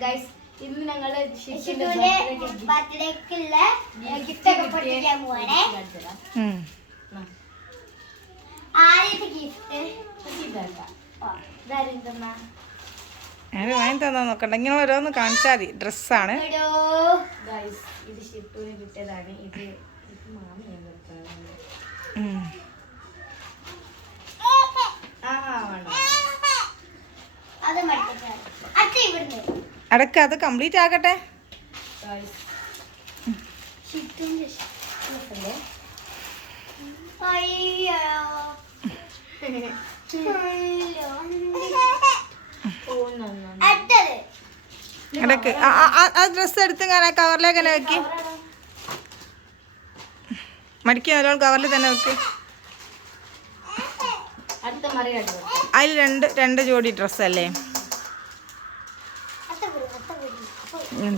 Guys ഇന്ന് ഞങ്ങൾ ബർത്ത്ഡേക്കുള്ള gift ഒക്കെ പൊട്ടിക്കാൻ പോവാണേ. ഉം. ആദ്യത്തെ ഗിഫ്റ്റ് ഞാൻ വാങ്ങി തന്നാ നോക്കണ്ട. ഇങ്ങനെ ഓരോന്ന് കാണിച്ചാൽ മതി ഡ്രസ്സാണ് ഇത് ഷിട്ടുവിന് കിട്ടിയതാണ്. ഇത് അടക്ക അത് കംപ്ലീറ്റ് ആകട്ടെ. അടക്ക്. ആ, ഡ്രസ്സ് എടുത്ത് ഞാൻ ആ കവറിലേക്ക് തന്നെ വെക്കി. മടിക്ക് നല്ലോണം കവറിൽ തന്നെ വെക്ക്. അതിൽ രണ്ട് രണ്ട് ജോഡി ഡ്രസ്സല്ലേ അടുത്ത വീട് അടുത്ത വീട് ഉം,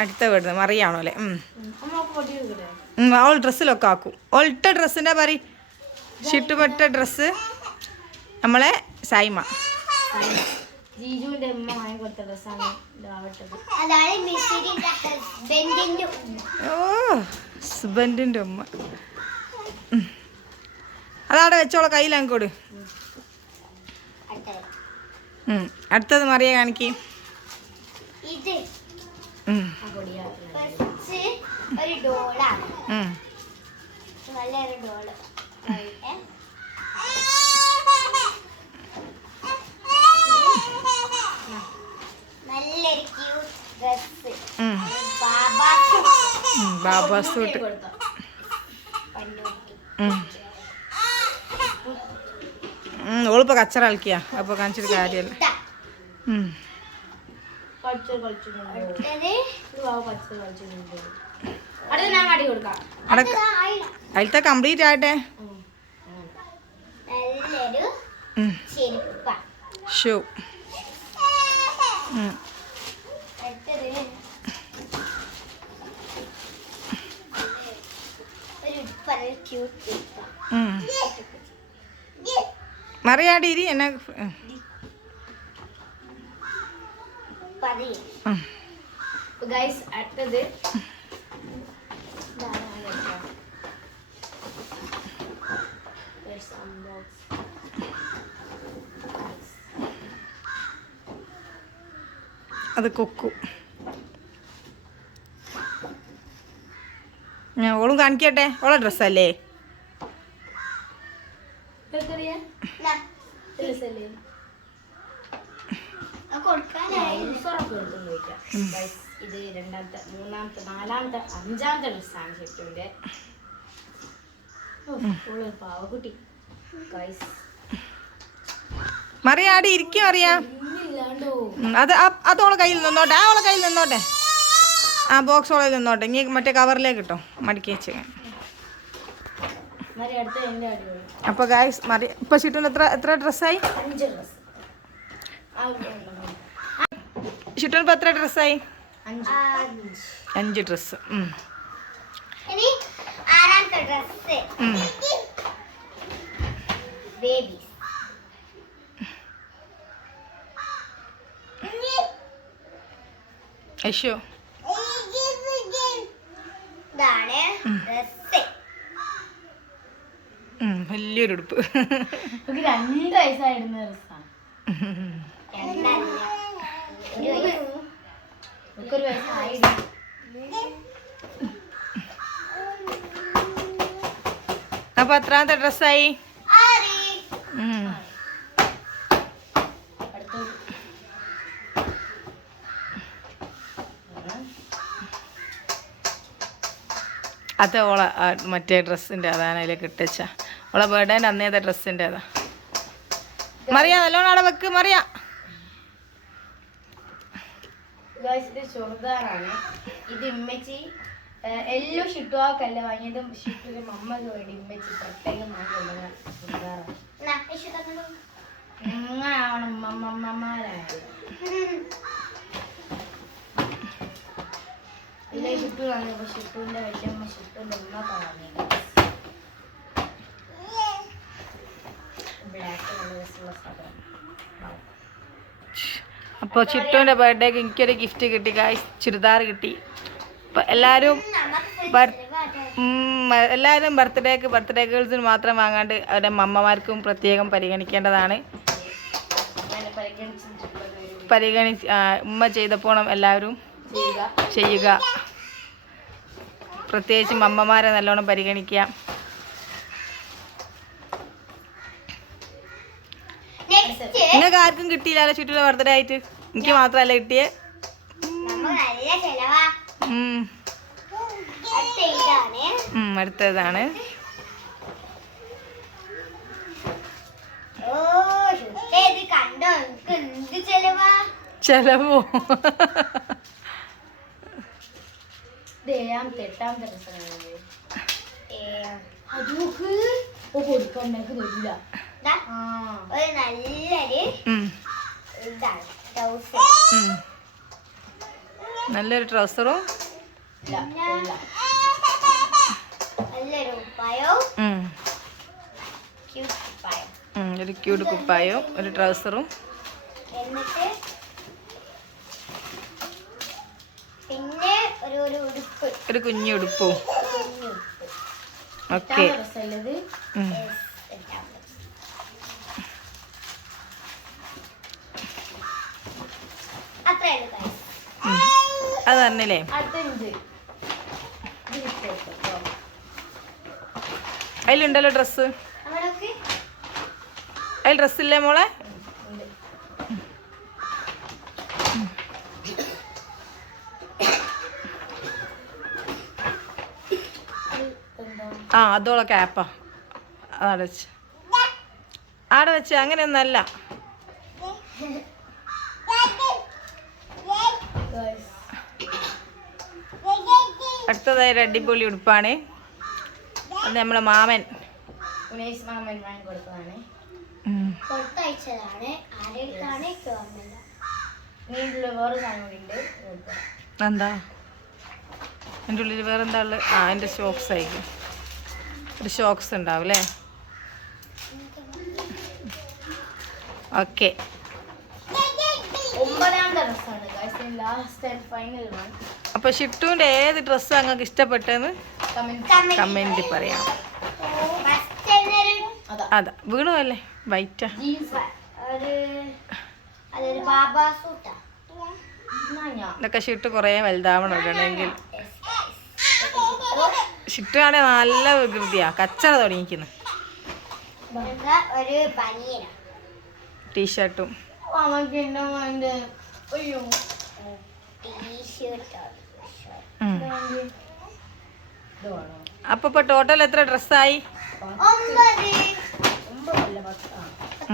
അടുത്ത വീട്. മറിയാണോ അല്ലേ? അവൾ ഡ്രസ്സിലൊക്കെ ആക്കും. ഒൾട്ട ഡ്രസ്സിന്റെ പറ. ഷിട്ടുപൊട്ട ഡ്രസ്സ്. നമ്മളെ സൈമ. ജീജുവിന്റെ അമ്മ വാങ്ങി കൊടുത്ത ഡ്രസ്സാണ് ഇതാവട്ടത് അതാണ് മിസ്സിന്റെ ഹസ്ബൻഡിന്റെ ഉമ്മ. ഓ ഹസ്ബൻഡിന്റെ ഉമ്മ. ഉം. അതവിടെ വെച്ചോളെ കയ്യിൽ കൊടു. അടുത്തത്. മറിയ കാണിക്ക്. ഫസ്റ്റ് ഒരു ഡോളാണ്. നല്ലൊരു ഡോൾ. നല്ലൊരു ക്യൂട്ട് ഡ്രസ് ബാബാ സൂട്ട് ഓളിപ്പോ കച്ചറ കളിക്കുക അപ്പൊ കാണിച്ചിട്ട് കാര്യമല്ല അതിലത്തെ കംപ്ലീറ്റ്. ചെരുപ്പ. ഷൂ. മറിയാടി ഇരി എന്നെ ഗൈസ് അടുത്തത്. അത് കൊക്കു. ഞാൻ ഓളും കാണിക്കട്ടെ? ഓളെ ഡ്രസ്സല്ലേ നാലാമത്തെ അഞ്ചാമത്തെ ഡ്രസ്സാണ് ഓൾ പാവക്കുട്ടി. ഗൈസ് മറിയാടി ഇരിക്കും അറിയാം അത് അതോളെ അത് ഓളെ കയ്യിൽ നിന്നോട്ടെ ആ ഓളെ കയ്യിൽ നിന്നോട്ടെ. ആ ബോക്സ് ഓളെ നിന്നോട്ടെ. ഇനി മറ്റേ കവറിലേക്ക് ഇട്ടോ മടക്കി വെച്ച് അടിപൊളി അപ്പോൾ ഗായ്സ് മറി ഇപ്പോൾ ഷിട്ടുന് എത്ര എത്ര ഡ്രസ്സായി ഷിട്ടുന് ഇപ്പോൾ എത്ര ഡ്രസ്സായി അഞ്ച്. ഡ്രസ്സ് ഡ്രസ് വലിയൊരു ഉടുപ്പ്. രണ്ട് വയസ്സായിടുന്ന ഡ്രസ്സാണ്. നമുക്കൊരു വയസ്സായി അപ്പൊ എത്രാമത്തെ ഡ്രസ്സായി? അത് ഓളെ മറ്റേ ഡ്രസ്സിന്റെ അതാണ് അതിലേക്ക് ഇട്ടച്ച ഓളെ ബർത്ത്ഡേന്റെ അന്നേത്തെ ഡ്രസ്സിന്റെ അതാ. മറിയ നല്ലോണം അവിടെ വെക്ക് മറിയ. ഇത് ചുറുദാറാണ് ഇത് ഇമ്മച്ചി എല്ലാം ഷിട്ടുവാക്കല്ല വാങ്ങിയത് ഷിട്ടുവിന്റെ മമ്മക്ക് വേണ്ടി ഇമ്മച്ചി പ്രത്യേകം വാങ്ങിക്കൊണ്ടുവന്ന ചുറുദാറാണ് നാ, ഇഷു തന്നോ. എങ്ങനെയാവണം ഇല്ല ഷിട്ടു വാങ്ങിയപ്പോ ഷിട്ടുവിന്റെ വല്യമ്മ ഷിട്ടുവിന്റെ ഉമ്മ ബ്ലാക്ക് നല്ല രസമുള്ള സാധനം. അപ്പോൾ ചിട്ടുവിന്റെ ബർത്ത്ഡേക്ക് എനിക്കൊരു ഗിഫ്റ്റ് കിട്ടി ഗായ്സ് ചുരിദാർ കിട്ടി. അപ്പോൾ എല്ലാവരും എല്ലാവരും ബർത്ത്ഡേക്ക് ബർത്ത്ഡേ ഗേൾസിന് മാത്രം വാങ്ങാണ്ട് അവരുടെ അമ്മമാർക്കും പ്രത്യേകം പരിഗണിക്കേണ്ടതാണ്. പരിഗണി ഉമ്മ ഉമ്മ പോണം എല്ലാവരും ചെയ്യുക. പ്രത്യേകിച്ചും അമ്മമാരെ നല്ലോണം പരിഗണിക്കുക. നിങ്ങൾക്ക് ആർക്കും കിട്ടിയില്ലല്ലോ ചുറ്റുള്ള ബർത്ത്ഡേ ആയിട്ട്? എനിക്ക് മാത്രമല്ല കിട്ടിയേ. അടുത്തതാണ്. ഓ ശുദ്ധ കണ്ടോ? എനിക്ക് എന്ത് ചെലവാ? ചെലവോ? ഇത് ഏഴാമത്തെ എട്ടാമത്തെ രസമാണ് ഏ, അതൊക്കെ ഓ കൊടുക്കണ്ടേക്ക് തരില്ല. ഒരു നല്ലൊരു ഇതാണ് നല്ലൊരു ട്രൗസറും ഒരു ക്യൂട്ട് കുപ്പായോ. ഒരു ട്രൗസറും പിന്നെ ഒരു ഒരു ഉടുപ്പ്. ഒരു കുഞ്ഞു ഉടുപ്പും കുഞ്ഞു ഉടുപ്പ് ഓക്കെ അത് കിട്ടിയോ അതിലുണ്ടല്ലോ ഡ്രസ്സ് അതിൽ ഡ്രസ്സില്ലേ മോളെ? ആ അതോളെ ക്യാപ്പാ അതടച്ച്. വെച്ച് ആടെ വെച്ച്. അങ്ങനെയൊന്നല്ല ഗൈസ് അടുത്തതായി ഒരു അടിപൊളി ഉടുപ്പാണ്. അത് നമ്മളെ മാമൻ. എന്താ? എന്റെ ഉള്ളിൽ വേറെ എന്താ ഉള്ളത് ആ എന്റെ ഷോക്സ് ആയിരിക്കും. ഒരു ഷോക്സ് ഉണ്ടാവും അല്ലേ? ഓക്കെ ഒമ്പതാം ദിവസമാണ് ലാസ്റ്റ് ആൻഡ് ഫൈനൽ വൺ അപ്പോൾ ഷിട്ടുവിന്റെ ഏത് ഡ്രസ്സ് അങ്ങക്ക് ഇഷ്ടപ്പെട്ടെന്ന് കമന്റ്. കമന്റ് പറയാം. അതാ. വീണു അല്ലേ? വൈറ്റാ ഇതൊക്കെ ഷിട്ട് കുറേ വലുതാവണം ഇടണമെങ്കിൽ ഷിട്ടാണെങ്കിൽ നല്ല വികൃതിയാ. കച്ചറ തുടങ്ങിക്കുന്നു ടീഷർട്ടും ടീഷർട്ട് ഇത് ഇപ്പൊ ടോട്ടൽ എത്ര ഡ്രസ്സായി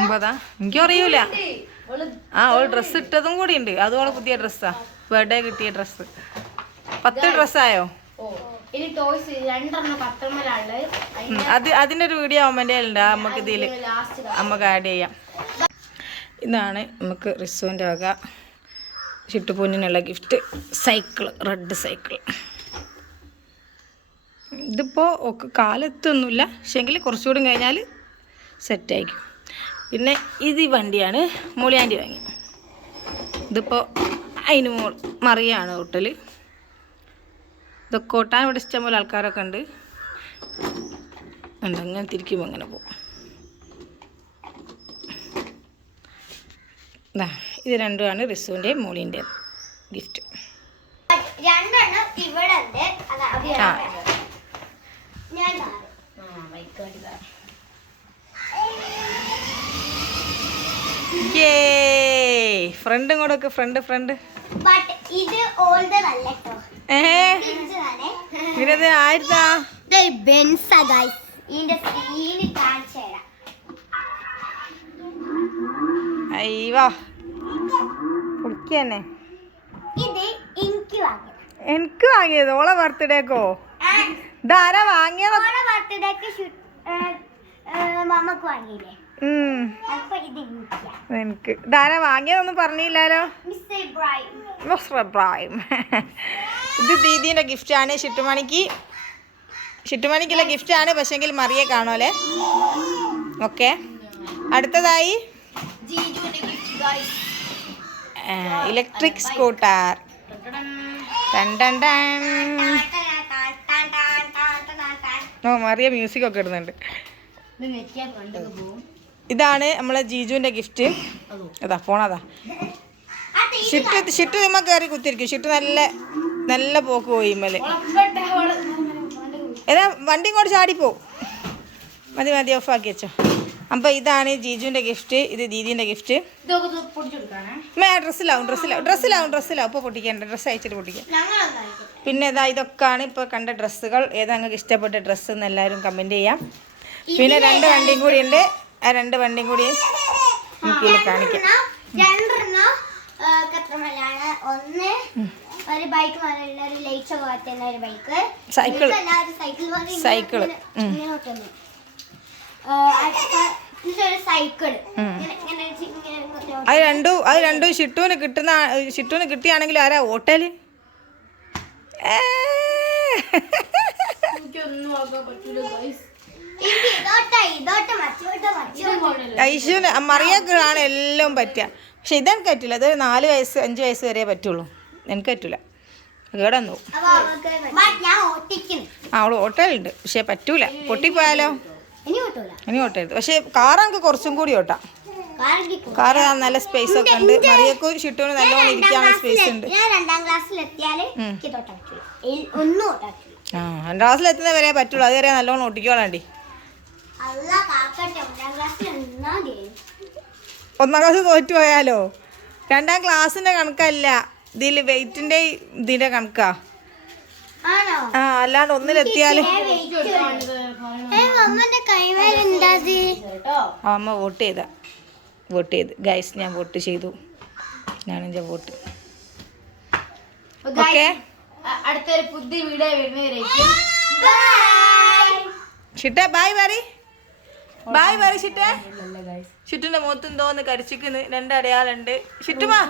ഒമ്പത്? എനിക്കും അറിയൂല. ആ ഓൾ ഡ്രസ് ഇട്ടതും കൂടി ഉണ്ട്. അത് ഓൾ പുതിയ ഡ്രസ്സാ ബർത്ത്ഡേ കിട്ടിയ ഡ്രസ്സ് പത്ത് ഡ്രസ്സായോ അത് അതിന്റെ ഒരു വീഡിയോ അമ്മന്റെ ഉണ്ട് നമുക്ക് ഇതിൽ അമ്മയ്ക്ക് നമുക്ക് ആഡ് ചെയ്യാം. ഇതാണ് നമുക്ക് റിസുവിന്റെ വക. ചുട്ടുപൊന്നിനുള്ള ഗിഫ്റ്റ് സൈക്കിൾ റെഡ് സൈക്കിൾ. ഇതിപ്പോൾ ഒക്കെ കാലത്തൊന്നുമില്ല. പക്ഷേങ്കിൽ കുറച്ചുകൂടി കഴിഞ്ഞാൽ സെറ്റായിരിക്കും. പിന്നെ ഇത് ഈ വണ്ടിയാണ് മൂളിയാണ്ടി വാങ്ങി ഇതിപ്പോൾ അതിന് മോ മറിയാണ് ഹോട്ടൽ ഇതൊക്കെ ഓട്ടാൻ ഇവിടെ ഇഷ്ടംപോലെ ആൾക്കാരൊക്കെ ഉണ്ട്. ഉണ്ട് അങ്ങനെ തിരിക്കുമ്പോൾ അങ്ങനെ പോകും. ദാ, ഇത് രണ്ടുമാണ് റിസുവിന്റെ മോളിന്റെ ഗിഫ്റ്റ്. ആ. ഫ്രണ്ട് ഇങ്ങോട്ടൊക്കെ ഫ്രണ്ട് ഫ്രണ്ട് ബട്ട് ഇത് ആയിരുന്നാ ബെൻസ പൊളിക്ക തന്നെ എനിക്ക് വാങ്ങിയത്. എനിക്ക് ഓളെ ബർത്ത്ഡേക്കോ? ധാരാ വാങ്ങിയത്? എനിക്കാ. എനിക്ക്. ധാര വാങ്ങിയതൊന്നും പറഞ്ഞില്ലല്ലോ? ഇബ്രാഹിം. ഇത് ദീദീന്റെ ഗിഫ്റ്റാണ് ഷിട്ടുമണിക്ക്. ഷിട്ടുമണിക്കുള്ള ഗിഫ്റ്റാണ് പക്ഷെങ്കിൽ മറിയെ കാണുമല്ലേ ഓക്കെ അടുത്തതായി. ജീജുവിന്റെ gift electric scooter Maria music ഒക്കെ ഇടുന്നുണ്ട്. ഇതാണ് നമ്മളെ ജീജുവിന്റെ ഗിഫ്റ്റ് അതോ ഫോണതാ ഷിട്ട് ഷിട്ട് നിമ്മ കയറി കുത്തിരിക്കും ഷിട്ട് നല്ല നല്ല പോക്ക് പോയി ഇമ്മൽ. ഏതാ വണ്ടി ഇങ്ങോട്ട് ചാടിപ്പോ മതി മതി ഓഫാക്കി വെച്ചോ. അപ്പോൾ ഇതാണ് ജീജുവിന്റെ ഗിഫ്റ്റ് ഇത് ദീദീന്റെ ഗിഫ്റ്റ്. മേ ഡ്രസ്സിലാവും ഡ്രസ്സിലാവും ഡ്രസ്സിലാവും ഡ്രസ്സിലാവും. ഇപ്പോൾ പൊട്ടിക്കേണ്ട ഡ്രസ്സ് അയച്ചിട്ട് പൊട്ടിക്കാം. പിന്നെ ഇതാ ഇതൊക്കെയാണ് ഇപ്പോൾ കണ്ട ഡ്രസ്സുകൾ. ഏതാ നിങ്ങൾക്ക് ഇഷ്ടപ്പെട്ട ഡ്രസ്സ് എന്ന് എല്ലാവരും കമന്റ് ചെയ്യാം. പിന്നെ രണ്ട് വണ്ടിയും കൂടി ഉണ്ട്. ആ രണ്ട് വണ്ടിയും കൂടി നമുക്ക് ഇതിൽ കാണിക്കാം. സൈക്കിൾ സൈക്കിൾ ഒന്ന് ഒരു ബൈക്ക് ഒരു ലൈറ്റ് പോലത്തെ ഒരു ബൈക്ക് സൈക്കിൾ സൈക്കിൾ പോലെ സൈക്കിൾ. അത് രണ്ടും അത് രണ്ടും ഷിട്ടുവിന് കിട്ടുന്ന ഷിട്ടുവിന് കിട്ടിയാണെങ്കിൽ ആരാ മറ്റോട്ട ഐശുവിന് മറിയക്കാണ് എല്ലാം പറ്റുക. പക്ഷെ ഇതെനിക്ക് പറ്റില്ല അത് നാല് വയസ്സ് അഞ്ച് വയസ്സ് വരെ പറ്റുള്ളൂ. എനിക്ക് പറ്റില്ല കേടന്നു അവൾ ഹോട്ടലുണ്ട് പക്ഷെ പറ്റൂല. പൊട്ടിപ്പോയാലോ? ഇനി ഓട്ടരുത്. പക്ഷേ കാർ കുറച്ചും കൂടി ഓട്ടാം. കാറ് നല്ല സ്പേസ് ഒക്കെ ഉണ്ട്. മറിയക്കും ഷിട്ടുവിന് നല്ലോണം ഇരിക്കാനുള്ള സ്പേസ് ഉണ്ട്. ആ രണ്ടാം ക്ലാസ്സിൽ എത്തുന്ന വരെ പറ്റുള്ളൂ. അത് വരെ നല്ലോണം ഓട്ടിക്കോളാണ്ടി. അല്ല കാക്കട്ടെ. ഒന്നാം ക്ലാസ്സിൽ എന്നാ ഒന്നാം ക്ലാസ് തോറ്റു പോയാലോ? രണ്ടാം ക്ലാസ്സിന്റെ കണക്കല്ല. ഇതിൽ വെയിറ്റിന്റെ ഇതിന്റെ കണക്കാ. ആണോ? ആ അല്ലാണ്ട് ഒന്നിലെത്തിയാൽ അമ്മ വോട്ട് ചെയ്ത. വോട്ട് ചെയ്ത്. ഗൈസ് ഞാൻ വോട്ട് ചെയ്തു. ഞാനെന്റെ വോട്ട്. അപ്പൊ guys, ഓക്കെ അടുത്തൊരു പുതിയ വീഡിയോ വരുന്നവരേക്കും ചിട്ട ബായ് പറ ബായ് പറ ഷിട്ടേ ഷിട്ടിന്റെ മുഖത്ത് എന്തോന്ന് കരിച്ചിക്കുന്നു രണ്ടടയാളുണ്ട് ഷിട്ടുമാ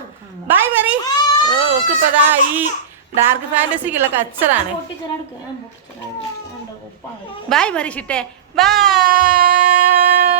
ബായ് പറ ഓ ഒക്കെ ഇപ്പതാ ഈ ഡാർക്ക് ഫാന്റസിക്കുള്ള കച്ചറാണ്. ബായ് പറ ഷിട്ടേ Bye!